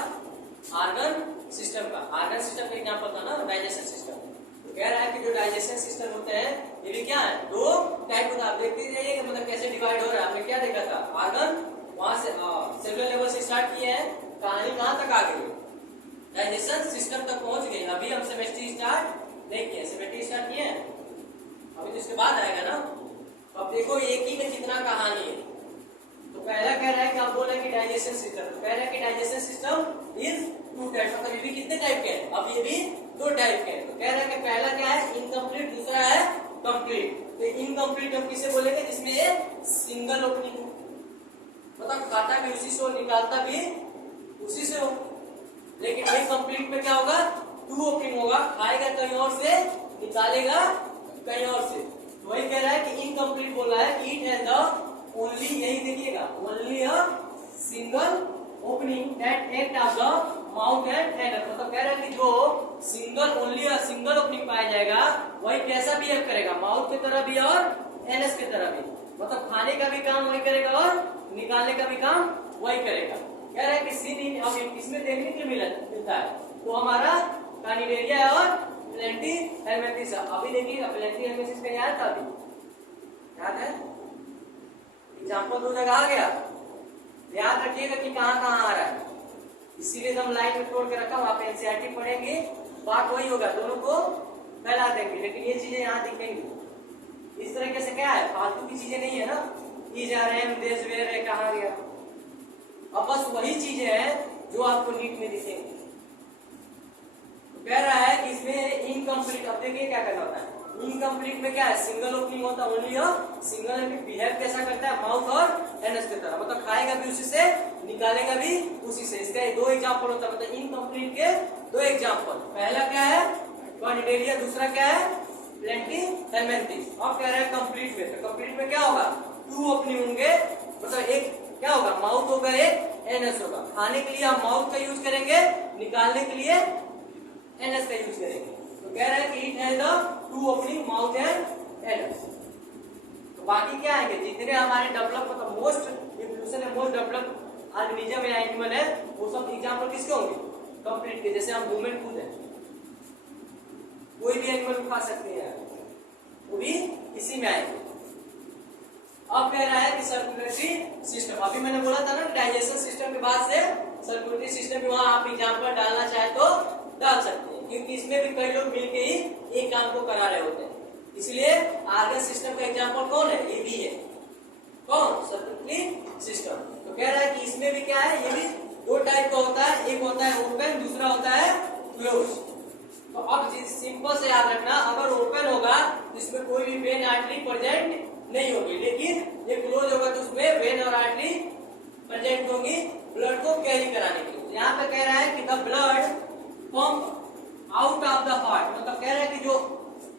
आर्गन सिस्टम का। आर्गन सिस्टम का एग्जांपल था ना डाइजेस्टिव सिस्टम। तो कह रहा है कि जो डाइजेस्टिव सिस्टम होते हैं ये भी क्या है? 2 टाइप होता है। आप देखते जाइए कि मतलब कैसे डिवाइड हो रहा है। आपने क्या देखा था? आर्गन वहां से सेलुलर लेवल से स्टार्ट किए हैं, कहानी कहां तक आ गई? डाइजेशन सिस्टम तक पहुंच गई। अभी हम सेमेस्ट्री स्टार्ट नहीं किए, सेमेस्ट्री स्टार्ट किए हैं अभी, तो इसके बाद आएगा ना। अब देखो एक ही में कितना कहानी है। तो पहला कह रहा है कि आप बोल रहे हैं कि डाइजेशन सिस्टम, तो कह रहा है कि डाइजेशन सिस्टम इज 2 टाइप्स। मतलब ये भी कितने टाइप के हैं? अब ये भी 2 टाइप के हैं। तो कह रहा है कि पहला क्या है? इनकम्प्लीट, दूसरा है कंप्लीट। तो इनकम्प्लीट हम किसे बोलेंगे? जिसमें ये सिंगल ओपनिंग हो, मतलब खाता भी उसी से हो, निकालता भी उसी से हो। लेकिन ये कंप्लीट में क्या होगा? 2 ओपनिंग होगा, खाएगा कहीं और से, निकालेगा कहीं और से। तो वही कह रहा है कि इनकम्प्लीट बोल रहा है इट हैज द ओनली, यही देखिएगा, only a single opening that act of the mouth and anus. मतलब कह रहा है कि जो single only a single opening पाया जाएगा वही कैसा बिहेव करेगा? माउथ की तरह भी और एनस की तरह भी। मतलब खाने का भी काम वही करेगा और निकालने का भी काम वही करेगा। कह रहा है कि सीन अब इसमें देखने के लिए मिलता है तो हमारा कानिडेरिया और प्लेंटी हेलमिंथिस। अभी देखिएगा प्लेंटी हेलमिंथिस का याद था, अभी याद है? एग्जाम्पल 2 जगह आ गया, याद रखिएगा कि कहां कहां आ रहा है। इसीलिए हम लाइन में तोड़ के रखा हूं। आप एनसीईआरटी पढ़ेंगे बात वही होगा, दोनों को फैला देंगे, लेकिन ये चीजें यहाँ दिखेंगी। इस तरीके से क्या है? फालतू की चीजें नहीं है ना, इज आर एम देश वेर है, कहा गया, अब बस वही चीजें हैं जो आपको नीट में दिखेंगी। तो कह रहा है कि इसमें इनकम्प्लीट, अब देखिए क्या करना होता है। इनकम्प्लीट में क्या है, सिंगल ओपनिंग होता है ओनली, सिंगल बिहेव कैसा करता है, माउथ और एनस की तरह, मतलब खाएगा भी उसी से, निकालेगा भी उसी से। इसका दो एग्जांपल होता है, मतलब इनकम्प्लीट के दो एग्जांपल। पहला क्या है, क्वांटिटेरिया, दूसरा क्या है, प्लेंटी एलमेंटी। अब कह रहा है कंप्लीट में, तो कंप्लीट में क्या होगा, टू ओपनिंग होंगे, मतलब एक क्या होगा, माउथ होगा, एक एनएस होगा। खाने के लिए हम माउथ का यूज करेंगे, निकालने के लिए एनएस का यूज करेंगे। तो कह रहा है कि it has the two opening mouth and NS. तो बाकी क्या आएंगे, जितने हमारे डेवलप, मतलब मोस्ट इवोल्यूशन है, मोस्ट डेवलप ऑर्गेनिज्म या एनिमल है, वो सब एग्जांपल किसके होंगे, कंप्लीट के। जैसे हम ह्यूमन खुद है, कोई भी एनिमल खा सकते हैं, वो भी इसी में आएंगे। अब कह रहा है कि सर्कुलेटरी सिस्टम, अभी मैंने बोला था ना डाइजेशन सिस्टम के बाद से सर्कुलेटरी सिस्टम भी वहां आप एग्जांपल डालना चाहे तो डाल सकते हैं, क्योंकि इसमें भी कई लोग मिलके ही एक काम को करा रहे होते हैं। इसलिए आर्गन सिस्टम का एग्जांपल कौन है, ये भी है, कौन, सर्कुलेटरी सिस्टम। तो कह रहा है कि इसमें भी क्या है, ये भी दो टाइप का होता है, एक होता है ओपन, दूसरा होता है क्लोज। तो अब सिंपल से याद रखना, अगर ओपन होगा तो इसमें कोई भी वेन आर्टरी प्रेजेंट नहीं होगी, लेकिन ये क्लोज होगा तो उसमें वेन और आर्टरी प्रेजेंट होगी ब्लड को कैरी कराने के लिए। यहाँ पे कह रहा है कि the blood pump out of the heart, मतलब कह रहा है कि जो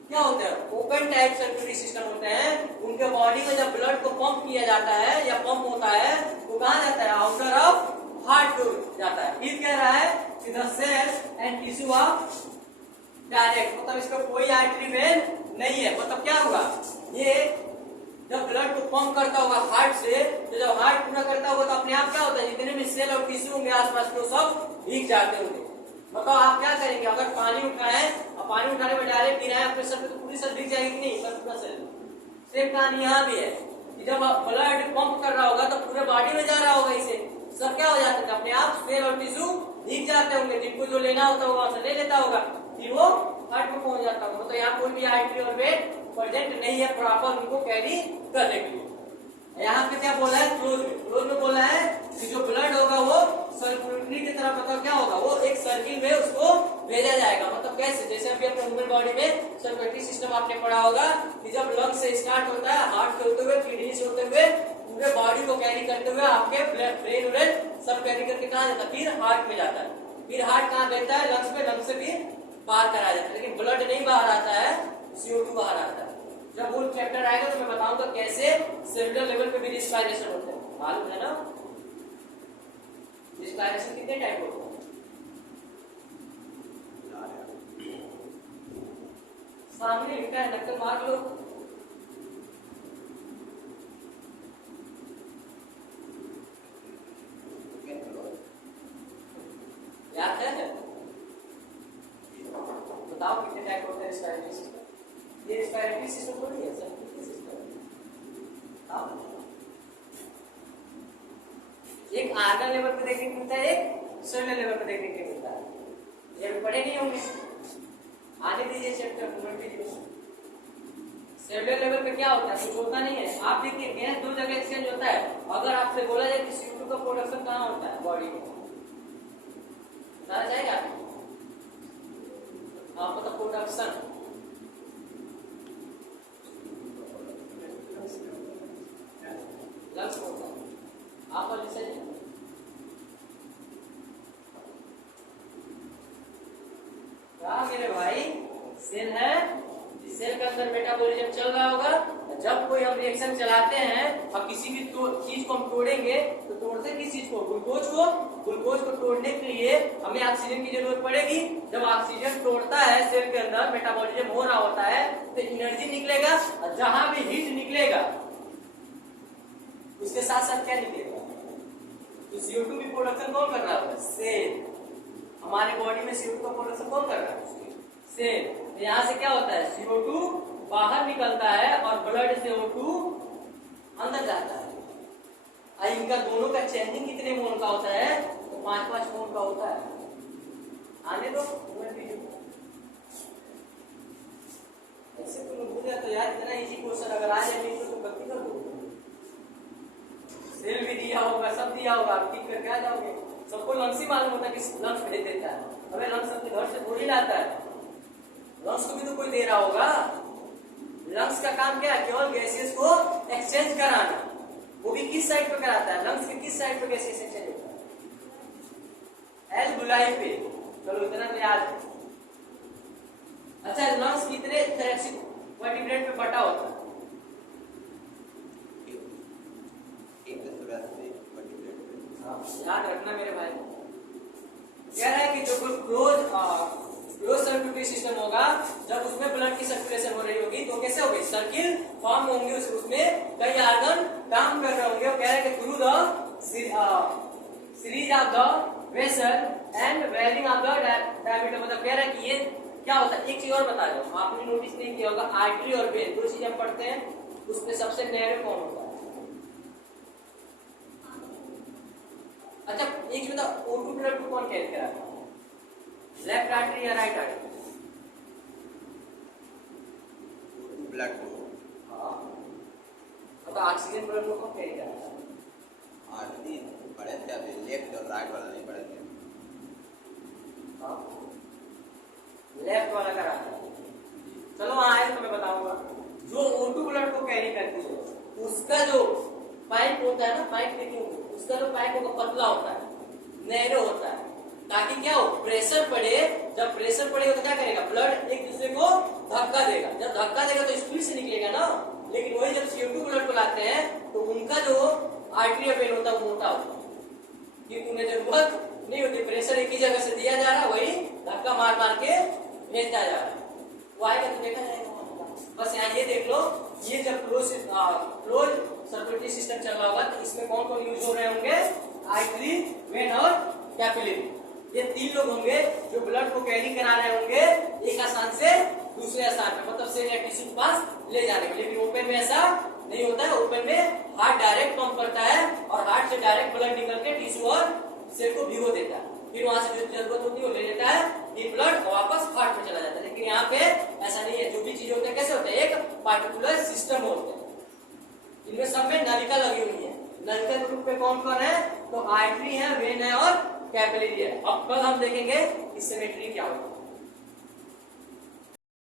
क्या होते हैं ओपन टाइप सर्कुलेटरी सिस्टम होते हैं, उनके बॉडी में जब ब्लड को पंप किया जाता है या पंप होता है, वो कहाँ जाता है, आउटर ऑफ हार्ट को जाता है। फिर कह रहा है कि the cell and tissue of direct, मतलब इसका कोई आर्टरी वेन नहीं है। मतलब क्या होगा, ये जब ब्लड को पंप करता होगा हार्ट से, तो जब हार्ट पूरा करता होगा तो अपने आप क्या होता है, जितने भी सेल और टिश्यू होंगे आसपास के सब भीग जाते होंगे। मतलब आप क्या करेंगे, अगर पानी उठाए और पानी उठाने में डायरेक्ट गिराए अपने सर पे, तो पूरी सर भीग जाएगी कि नहीं, सर पूरा सर। सेम कहानी यहाँ भी है कि जब ब्लड पंप कर रहा होगा तो पूरे बॉडी में जा रहा होगा, इसे सब क्या हो जाता है, अपने आप सेल और टिश्यू भीग जाते होंगे, जिनको जो लेना होता होगा उसे ले लेता होगा, फिर वो हार्ट में पहुंच जाता होगा। तो यहाँ कोई भी आर्टरी और वेन प्रेजेंट नहीं है प्रॉपर उनको कैरी करने के लिए। यहाँ पे क्या बोला है, क्लोज में, क्लोज में बोला है कि जो ब्लड होगा वो सर्कुलेटरी की तरफ, मतलब क्या होगा, वो एक सर्किल में उसको भेजा जाएगा। मतलब कैसे, जैसे अभी अपने ह्यूमन बॉडी में सर्कुलेटरी सिस्टम आपने पढ़ा होगा कि जब लंग से स्टार्ट होता है, हार्ट से होते हुए, किडनी से होते हुए, पूरे बॉडी को कैरी करते हुए आपके ब्रेन व्रेन सब कैरी करके कहाँ जाता है, फिर हार्ट में जाता है। फिर हार्ट कहाँ भेजता है, लंग्स में, लंग्स से फिर बाहर करा जाता है। लेकिन ब्लड नहीं बाहर आता है, CO2 बाहर आता है। जब वो चैप्टर आएगा तो मैं बताऊंगा कैसे सेलुलर लेवल पे भी रिस्पायरेशन होता है, मालूम है ना। रिस्पायरेशन कितने टाइप होता है, सामने लिखा है, नक्कल मार लो। याद है, बताओ कितने टाइप होते हैं रिस्पायरेटरी सिस्टम। ये रिस्पायरेटरी सिस्टम थोड़ी है, सर्कुलेटरी सिस्टम। एक आर्गन लेवल पे देखने को मिलता है, एक सेलुलर लेवल पे देखने को मिलता है। ये पढ़े नहीं होंगे, आने दीजिए चैप्टर सेलुलर लेवल पे क्या होता है, कुछ होता नहीं है। आप देखिए गैस दो जगह एक्सचेंज होता है। अगर आपसे बोला जाए कि CO2 का प्रोडक्शन कहाँ होता है बॉडी में, बताया जाएगा आपको, तो प्रोडक्शन लंग्स में होता है। आप और जैसे क्या मेरे भाई, सेल है, इस सेल के अंदर मेटाबॉलिज्म चल रहा होगा। जब कोई हम रिएक्शन चलाते हैं और किसी भी चीज को हम तोड़ेंगे तो तोड़ते किस चीज को, ग्लूकोज को। ग्लूकोज को तोड़ने के लिए हमें ऑक्सीजन की जरूरत पड़ेगी। जब ऑक्सीजन तोड़ता है सेल के अंदर, मेटाबॉलिज्म हो रहा होता है, तो एनर्जी निकलेगा, और जहां भी हीट निकलेगा उसके साथ साथ क्या निकलेगा, तो CO2 भी प्रोडक्शन कौन कर रहा होगा, सेल। हमारे बॉडी में CO2 का प्रोडक्शन कौन कर रहा है, सेल। यहाँ से क्या होता है, CO2 बाहर निकलता है और ब्लड से O2 अंदर जाता है। और इनका दोनों का चेंजिंग कितने मोल का होता है, तो 5-5 मोल का होता है। आने दो ऐसे तो भूल गया, तो यार इतना इजी क्वेश्चन अगर आ जाए तो गलती कर दो। सेल भी दिया होगा, सब दिया होगा, आप ठीक करके आ जाओगे। सबको लंग्स ही मालूम होता है कि लंग्स भेज देता है, हमें लंग्स अपने घर से थोड़ी लाता है, लंग्स को भी तो कोई दे रहा होगा। लंग्स का काम क्या है? केवल गैसेस को एक्सचेंज कराना, वो भी किस साइड पे कराता है? लंग्स के किस साइड पे गैसेस एक्सचेंज होता है? एल बुलाई पे। चलो इतना तो याद है। अच्छा, लंग्स कितने वर्टिब्रेट पे बटा होता है? एक दूसरा से वर्टिब्रेट पे। हाँ, याद रखना मेरे भाई। कह रहा है कि जो क्लोज सर्कुलेटरी सिस्टम होगा, जब उसमें ब्लड की सर्कुलेशन हो रही होगी तो कैसे होगी? सर्किल फॉर्म होंगे, उसमें कई आर्गन काम कर रहे होंगे। वो कह रहा है कि through the series of the vessel and welling of the diameter. मतलब कह रहा है कि ये क्या होता है? एक चीज और बता दो, आपने नोटिस नहीं किया होगा, आर्टरी और वेन दो चीज हम पढ़ते हैं, उसमें सबसे नैरो कौन होता है? अच्छा, एक चीज बताओ, O2 ब्लड को कौन कैरी कराता है? लेफ्ट आर्टरी या राइट आर्टरी? ब्लड को हाँ, मतलब ऑक्सीजन ब्लड को कौन कैरी कराता है? आर्टरी पढ़े थे अभी, लेफ्ट और राइट वाला नहीं पढ़े थे। हाँ, लेफ्ट वाला कराता है। चलो वहां आए तो मैं बताऊंगा। जो O2 ब्लड को कैरी करती है, उसका जो पाइप होता है ना, पाइप देखिए, उसका जो पाइप होगा पतला होता है, नैरो होता है, ताकि क्या हो? प्रेशर पड़े, जब प्रेशर पड़ेगा तो क्या करेगा? ब्लड एक दूसरे को धक्का देगा, जब धक्का देगा तो स्पीड से निकलेगा ना। लेकिन वही जब CO2 ब्लड को लाते हैं तो उनका जो आर्टरी या वेन होता है वो मोटा होता है, क्योंकि उन्हें जरूरत नहीं होती, प्रेशर एक ही जगह से दिया जा रहा है, वही धक्का मार मार के भेजता जा रहा है। वो आएगा तो देखा जाएगा। बस यहाँ ये देख लो, ये जब क्लोज सर्कुलेटरी सिस्टम चल रहा होगा तो इसमें कौन कौन यूज हो रहे होंगे? आर्टरी, वेन और कैपिलरी। ये तीन लोग होंगे जो ब्लड को कैरी करा रहे होंगे एक स्थान से दूसरे स्थान पे, मतलब सेल या टिश्यू के पास ले जाने के लिए। लेकिन ओपन में ऐसा नहीं होता है, ओपन में हार्ट डायरेक्ट पंप करता है और हार्ट से डायरेक्ट ब्लड निकल के टिश्यू और सेल को भिगो देता है, फिर वहां से जो जरूरत होती है वो ले लेता है, ये ब्लड वापस हार्ट में चला जाता है। लेकिन यहाँ पे ऐसा नहीं है, जो भी चीज होते हैं कैसे होते हैं? एक पार्टिकुलर सिस्टम होते हैं, इनमें सब में नलिका लगी हुई है। नलिका के रूप में कौन कौन है? तो आर्टरी है, वेन है और कैपिलरी है। अब कल हम देखेंगे कि सिमेट्री क्या होता है।